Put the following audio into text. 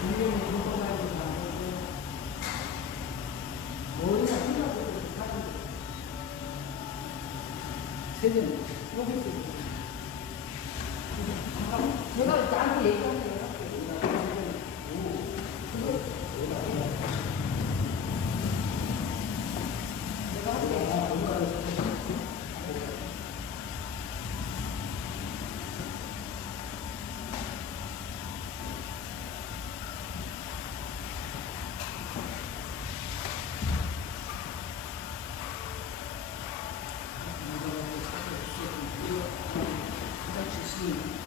분명히 공부하지 말고 머리가 생각보다 사는 쟤는 여기 있어요. 제가 나한테 얘기하세요.